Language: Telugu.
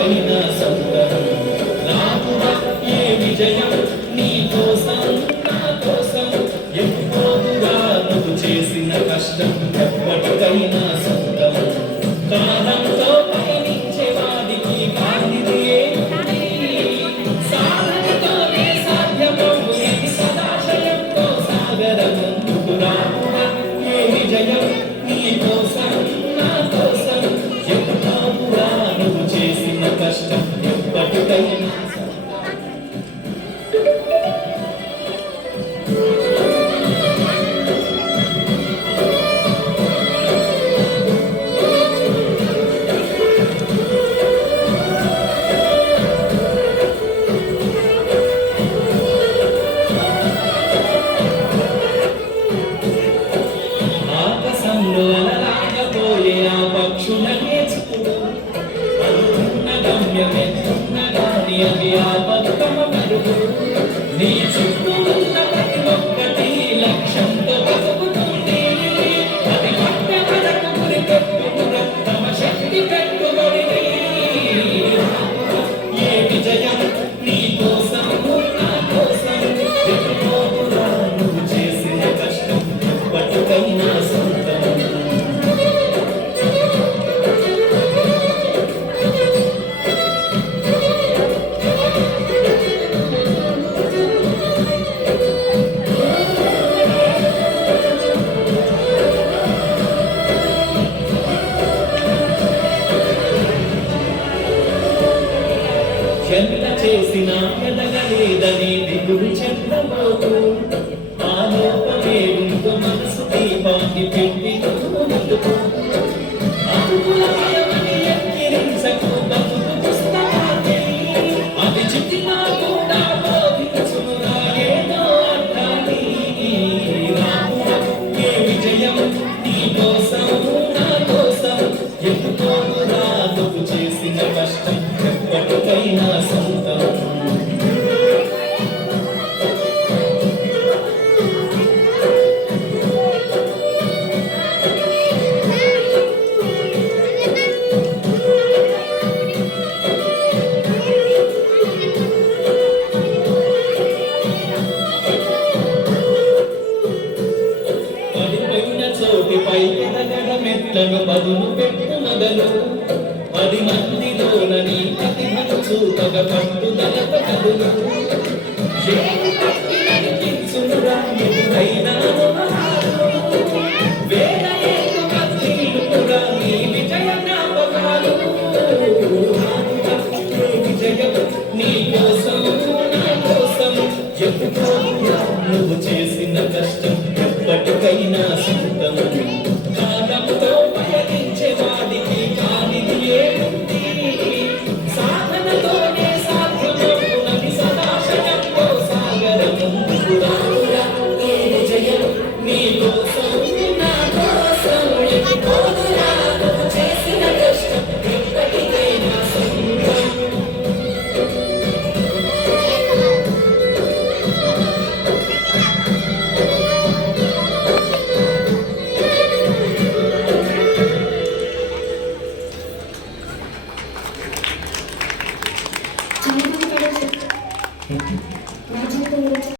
ఎప్పటికైనా సొంతం. రాముడా ఏ విజయం నీ కోసం నా కోసం, ఎప్పుడోగా నువ్వు చేసిన కష్టం ఎప్పటికైనా సొంతం. కాలంతో పయనించే వాడికి కానిది ఏముంది, సాధనతోనే సాధ్యమవు ఇది సదాశయంతో సాగరము. రాముడా ఏ విజయం నీ కోసం నా కోసం, ఎప్పుడోగా నువ్వు చేసిన కష్టం ఎప్పటికైనా. అలలాగపోయే ఆ పక్షులనే చూడు, అనుకున్న గమ్యమెన్నగాని అది ఆ పథకమ మరుగు. నీ చుట్టూ ఉన్న ప్రతి ఒక్కటి లక్ష్యంతో బతుకుతుంది, అది పట్ట వరకు గురి పెట్టుకున్న తమ శక్తి పెట్టుబడిని. ఏ విజయం నీ కోసం నా కోసం, ఎప్పుడోగా నువ్వు చేసిన కష్టం ఎప్పటికైనా సొంతం. ఎంత చేసినా ఎదగలేదని దిగులు చెందబోతూ, ఆ లోపమే ఉంటూ మనసు దీపాన్ని పెట్టి ముందుకు. అడుగుల భయమని ఎక్కిరించకు బతుకు పుస్తకాన్ని, అది చితినా కూడా బోధించునా ఏదో అర్థాన్ని. రాముడా ఏ విజయం నీ కోసం నా కోసం, ఎప్పుడోగా నువ్వు చేసిన కష్టం ఎప్పటికైనా సొంతం. పడిపోయిన చోటిపై ఎదగడం మెట్లను పదును పెట్టు మొదలు, 10 మందిలోన నీ ప్రతిభను చూపగా పట్టుదలతో కదులు. ఏమి పట్టి నడిపించునురా ఎదురైనా వేల ఏళ్ళు కదిలినురా నీ విజయ జ్ఞాపకాలు. విజయం నీ కోసం నా కోసం, ఎప్పుడోగా నువ్వు చేసిన కష్టం ఎప్పటికైనా సొంతం. కాలంతో పయనించే వాడికి కానిది ఏముంది, సాధనతోనే సాధ్యమవునది సదాశయంతో సాగరము. రాముడా ఏ విజయం నీ కోసం నా కోసం, ఎప్పుడోగా నువ్వు చేసిన కష్టం ఎప్పటికైనా సొంతం. రాజ్యాంగం